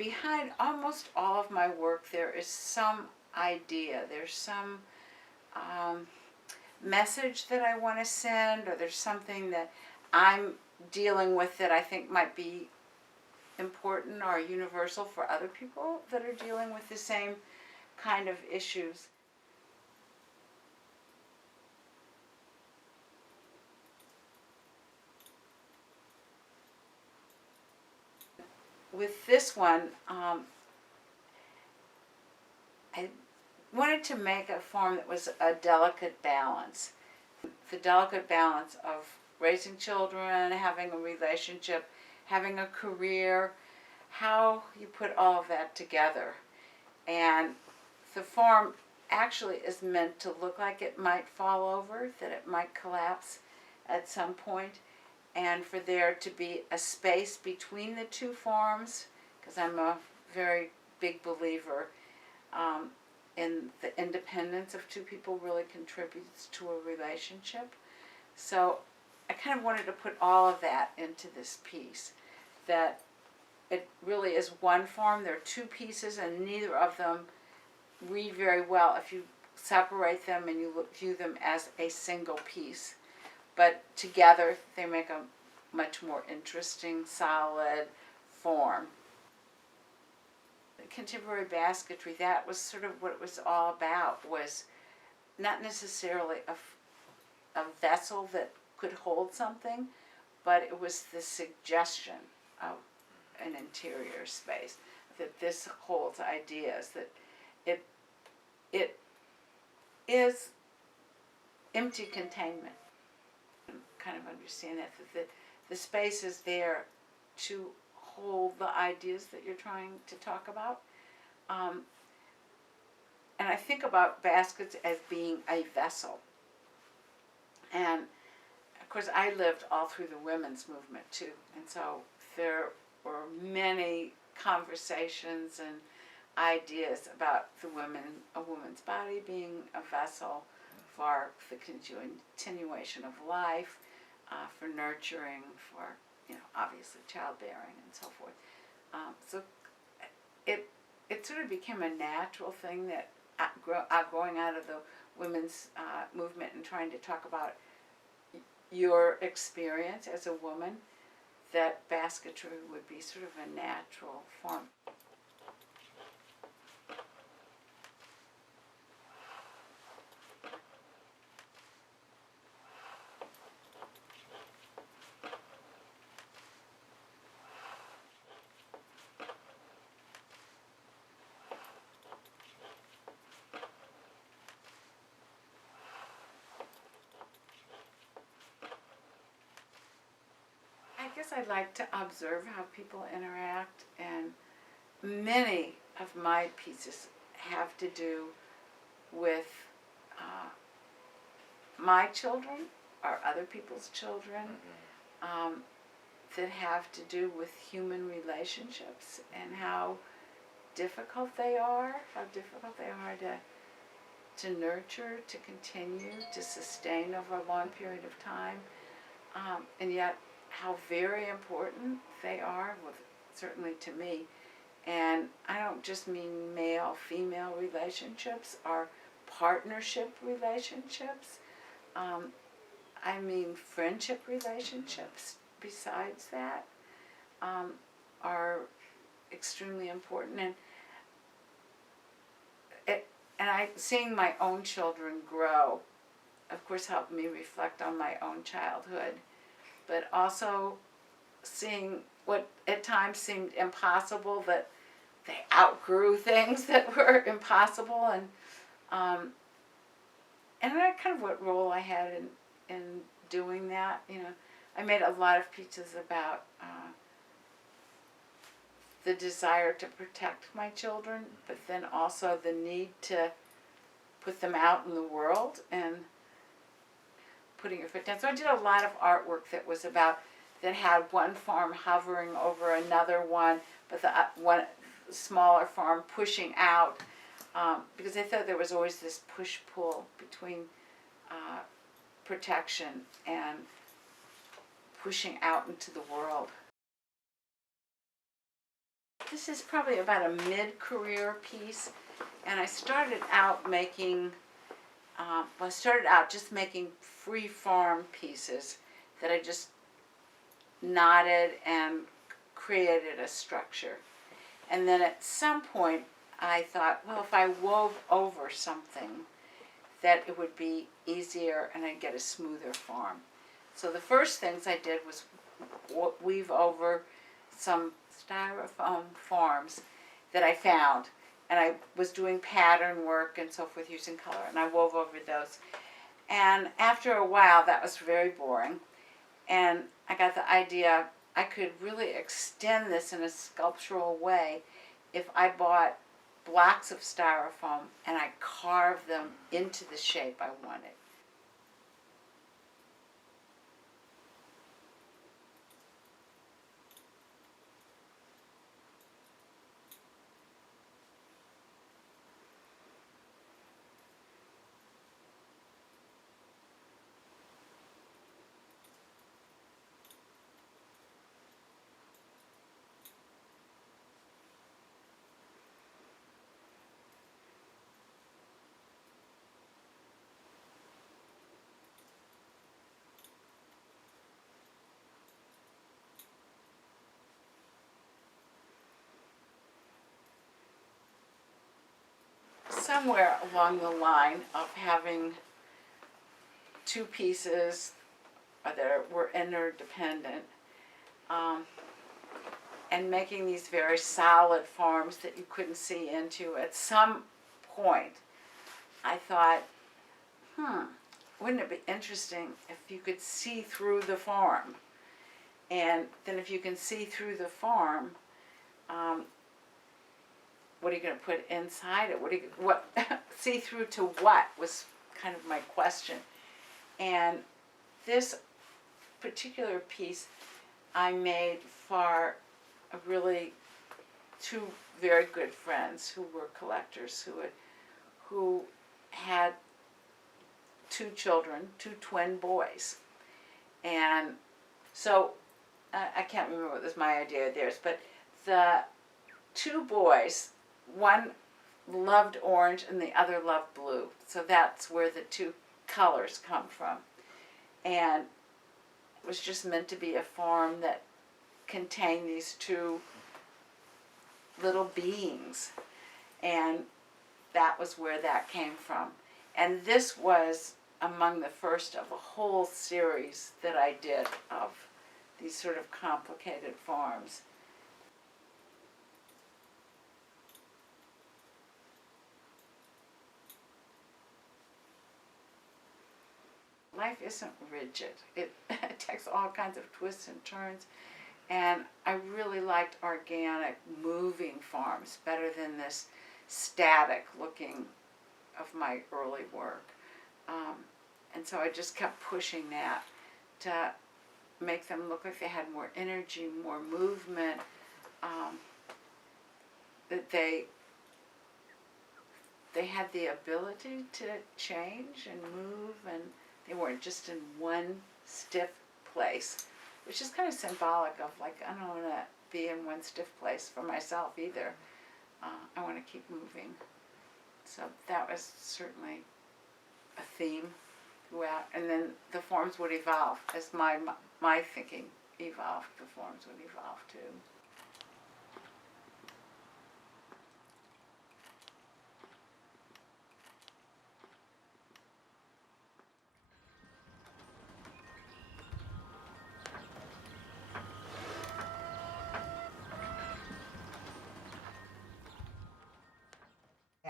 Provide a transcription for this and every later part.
behind almost all of my work there is some idea, there's some message that I want to send, or there's something that I'm dealing with that I think might be important or universal for other people that are dealing with the same kind of issues. With this one, I wanted to make a form that was a delicate balance. The delicate balance of raising children, having a relationship, having a career, how you put all of that together. And the form actually is meant to look like it might fall over, that it might collapse at some point, and for there to be a space between the two forms, because I'm a very big believer in the independence of two people really contributes to a relationship. So I kind of wanted to put all of that into this piece, that it really is one form. There are two pieces and neither of them read very well if you separate them and you view them as a single piece. But together they make a much more interesting, solid form. Contemporary basketry, that was sort of what it was all about, was not necessarily a vessel that could hold something, but it was the suggestion of an interior space, that this holds ideas, that it is empty containment. Kind of understand that the space is there to hold the ideas that you're trying to talk about. And I think about baskets as being a vessel. And of course I lived all through the women's movement too, and so there were many conversations and ideas about a woman's body being a vessel for the continuation of life, for nurturing, for obviously childbearing and so forth. So it sort of became a natural thing that growing out of the women's movement and trying to talk about your experience as a woman, that basketry would be sort of a natural form. I guess I like to observe how people interact, and many of my pieces have to do with my children or other people's children, that have to do with human relationships and how difficult they are to nurture, to continue, to sustain over a long period of time, and yet how very important they are, well, certainly to me. And I don't just mean male-female relationships or partnership relationships. I mean friendship relationships besides that are extremely important. And seeing my own children grow, of course, helped me reflect on my own childhood, but also seeing what at times seemed impossible, that they outgrew things that were impossible, and that kind of what role I had in doing that. I made a lot of pieces about the desire to protect my children, but then also the need to put them out in the world and putting your foot down. So I did a lot of artwork that had one farm hovering over another one, but the one smaller farm pushing out, because I thought there was always this push-pull between protection and pushing out into the world. this is probably about a mid-career piece, and I started out making, just making free form pieces that I just knotted and created a structure. And then at some point I thought, well, if I wove over something, that it would be easier and I'd get a smoother form. So the first things I did was weave over some styrofoam forms that I found, and I was doing pattern work and so forth using color, and I wove over those. And after a while that was very boring, and I got the idea I could really extend this in a sculptural way if I bought blocks of styrofoam and I carved them into the shape I wanted. Somewhere along the line of having two pieces that were interdependent, and making these very solid forms that you couldn't see into, at some point I thought, wouldn't it be interesting if you could see through the form? And then if you can see through the form, what are you going to put inside it? See through to what was kind of my question. And this particular piece I made for two very good friends who were collectors who had two children, two twin boys. And so I can't remember what was my idea of theirs, but the two boys, one loved orange and the other loved blue. So that's where the two colors come from. And it was just meant to be a form that contained these two little beings. And that was where that came from. And this was among the first of a whole series that I did of these sort of complicated forms. Life isn't rigid. It takes all kinds of twists and turns, and I really liked organic, moving forms better than this static looking of my early work. And so I just kept pushing that to make them look like they had more energy, more movement, that they had the ability to change and move, and they weren't just in one stiff place, which is kind of symbolic of, like, I don't want to be in one stiff place for myself either. I want to keep moving. So that was certainly a theme throughout. And then the forms would evolve as my thinking evolved. The forms would evolve too.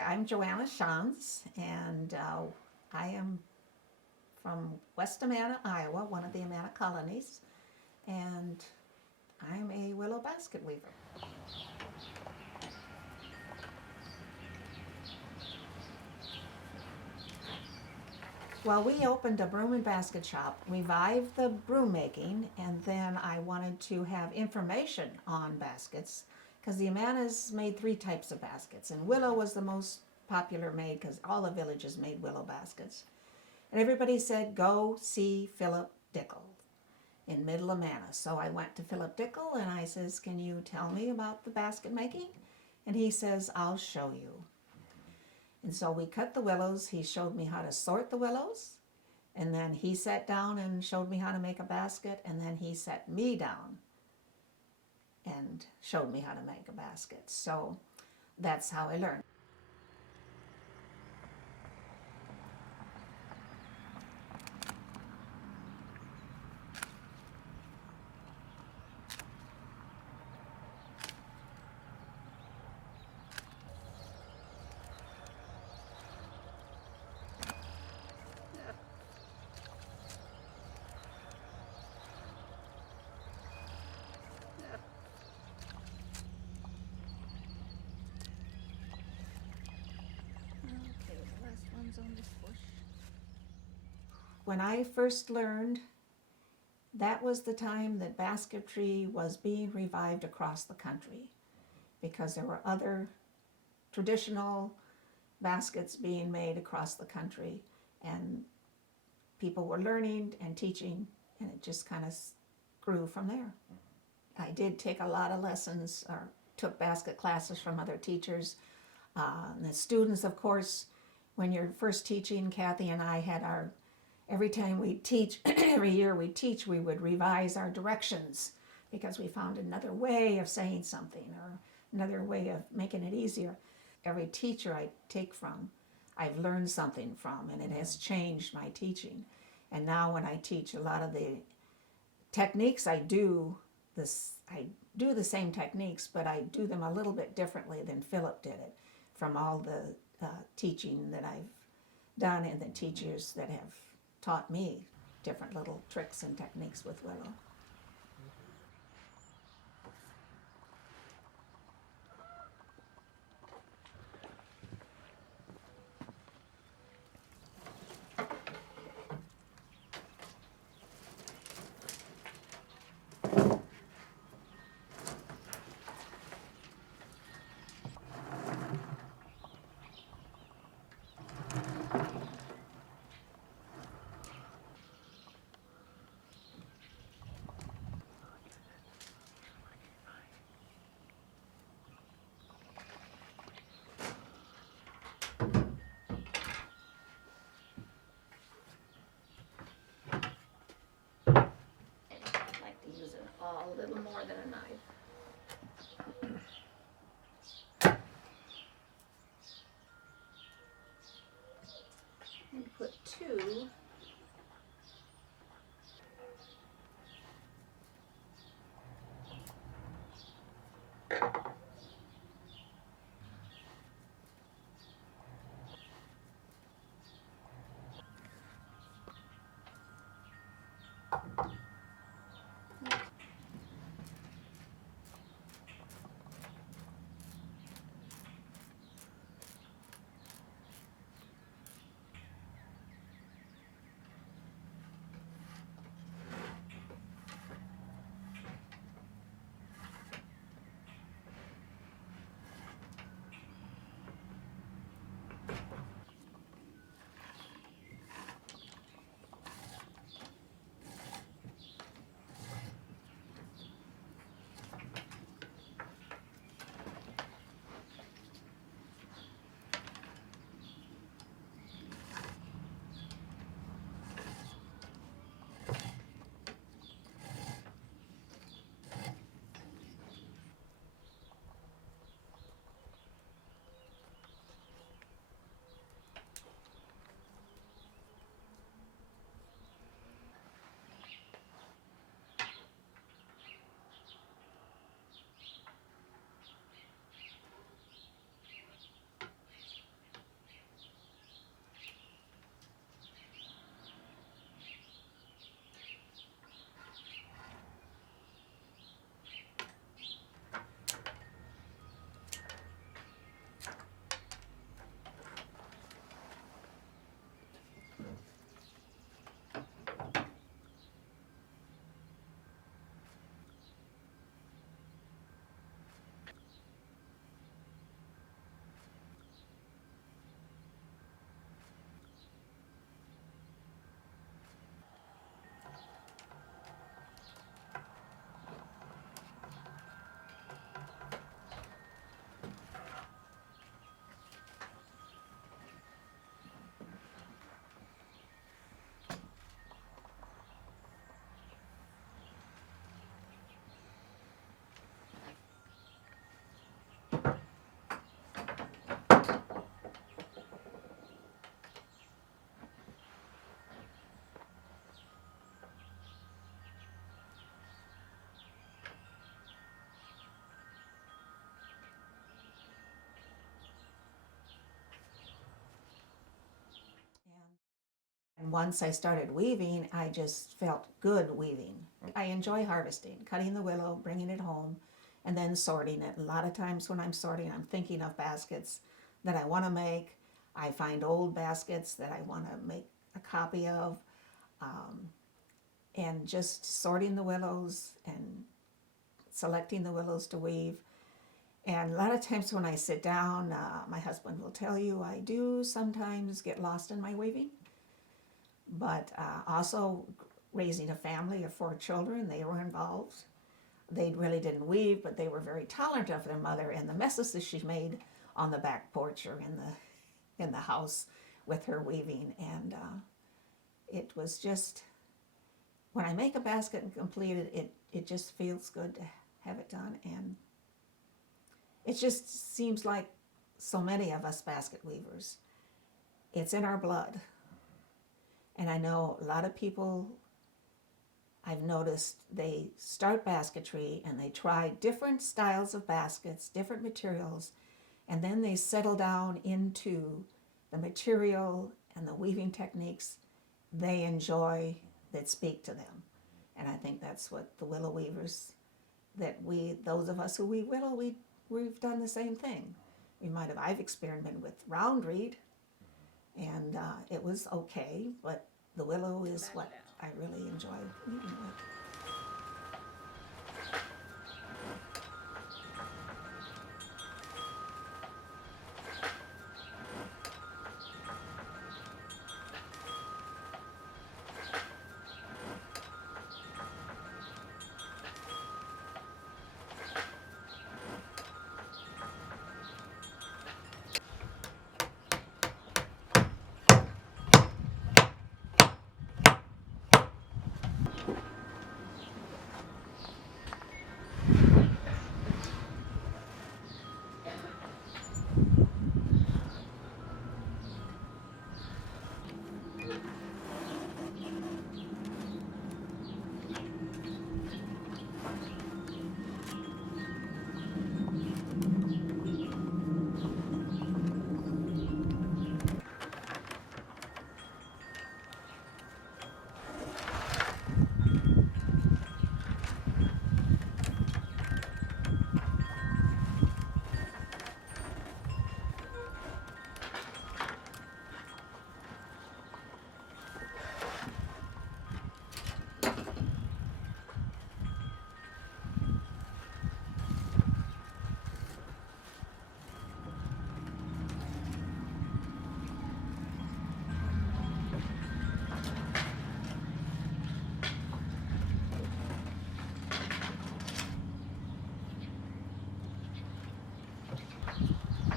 I'm Joanna Schanz, and I am from West Amana, Iowa, one of the Amana colonies, and I'm a willow basket weaver. Well, we opened a broom and basket shop, revived the broom making, and then I wanted to have information on baskets because the Amanas made 3 types of baskets, and willow was the most popular made because all the villages made willow baskets. And everybody said, go see Philip Dickel. in Middle Amana. So I went to Philip Dickel and I says, can you tell me about the basket making? And he says, I'll show you. And so we cut the willows. He showed me how to sort the willows. And then he sat down and showed me how to make a basket. And then he sat me down and showed me how to make a basket. So that's how I learned. Okay, the last one's on this bush. When I first learned, that was the time that basketry was being revived across the country, because there were other traditional baskets being made across the country, and people were learning and teaching, and it just kind of grew from there. I did take a lot of lessons or took basket classes from other teachers. And the students, of course, when you're first teaching, Kathy and I had our, every time we teach, every year we teach, we would revise our directions because we found another way of saying something or another way of making it easier. Every teacher I take from, I've learned something from, and it has changed my teaching. And now when I teach, a lot of the techniques I do the same techniques, but I do them a little bit differently than Philip did it, from all the teaching that I've done and the teachers that have taught me different little tricks and techniques with willow. once I started weaving, I just felt good weaving. I enjoy harvesting, cutting the willow, bringing it home, and then sorting it. A lot of times when I'm sorting, I'm thinking of baskets that I want to make. I find old baskets that I want to make a copy of, and just sorting the willows and selecting the willows to weave. And a lot of times when I sit down, my husband will tell you I do sometimes get lost in my weaving. But also raising a family of 4 children, they were involved. They really didn't weave, but they were very tolerant of their mother and the messes that she made on the back porch or in the house with her weaving. And it was just, when I make a basket and complete it, it just feels good to have it done. And it just seems like so many of us basket weavers, it's in our blood. And I know a lot of people, I've noticed, they start basketry and they try different styles of baskets, different materials, and then they settle down into the material and the weaving techniques they enjoy that speak to them. And I think that's what the willow weavers, those of us who weave willow, we've done the same thing. I've experimented with round reed, and it was okay, but the willow is what I really enjoy weaving with.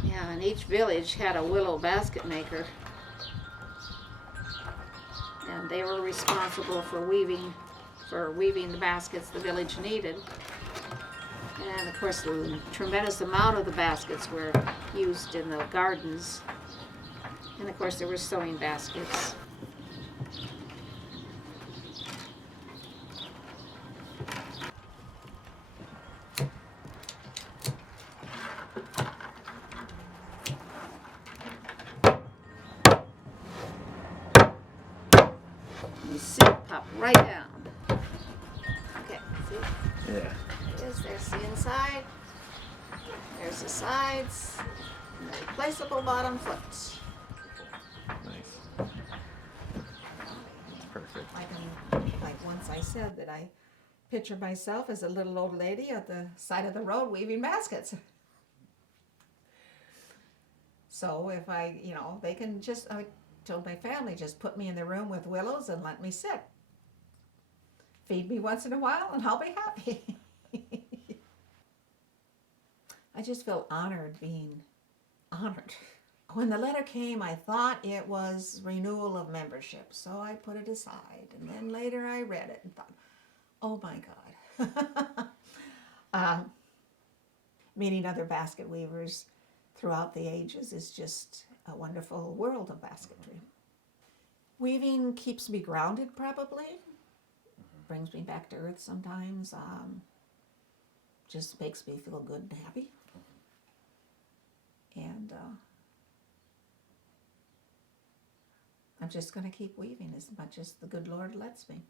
Yeah, and each village had a willow basket maker. And they were responsible for weaving the baskets the village needed. And of course, a tremendous amount of the baskets were used in the gardens. And of course, there were sewing baskets. You see it pop right down. Okay, see? Yeah. There's the inside, there's the sides, and the replaceable bottom foot. Nice. That's perfect. Like once I said that I picture myself as a little old lady at the side of the road weaving baskets. So if I told my family, just put me in the room with willows and let me sit. Feed me once in a while and I'll be happy. I just feel honored being honored. When the letter came, I thought it was renewal of membership, so I put it aside. And then later I read it and thought, oh my God. Meeting other basket weavers throughout the ages is just a wonderful world of basketry. Weaving keeps me grounded, probably. Brings me back to earth sometimes. Just makes me feel good and happy. And I'm just gonna keep weaving as much as the good Lord lets me.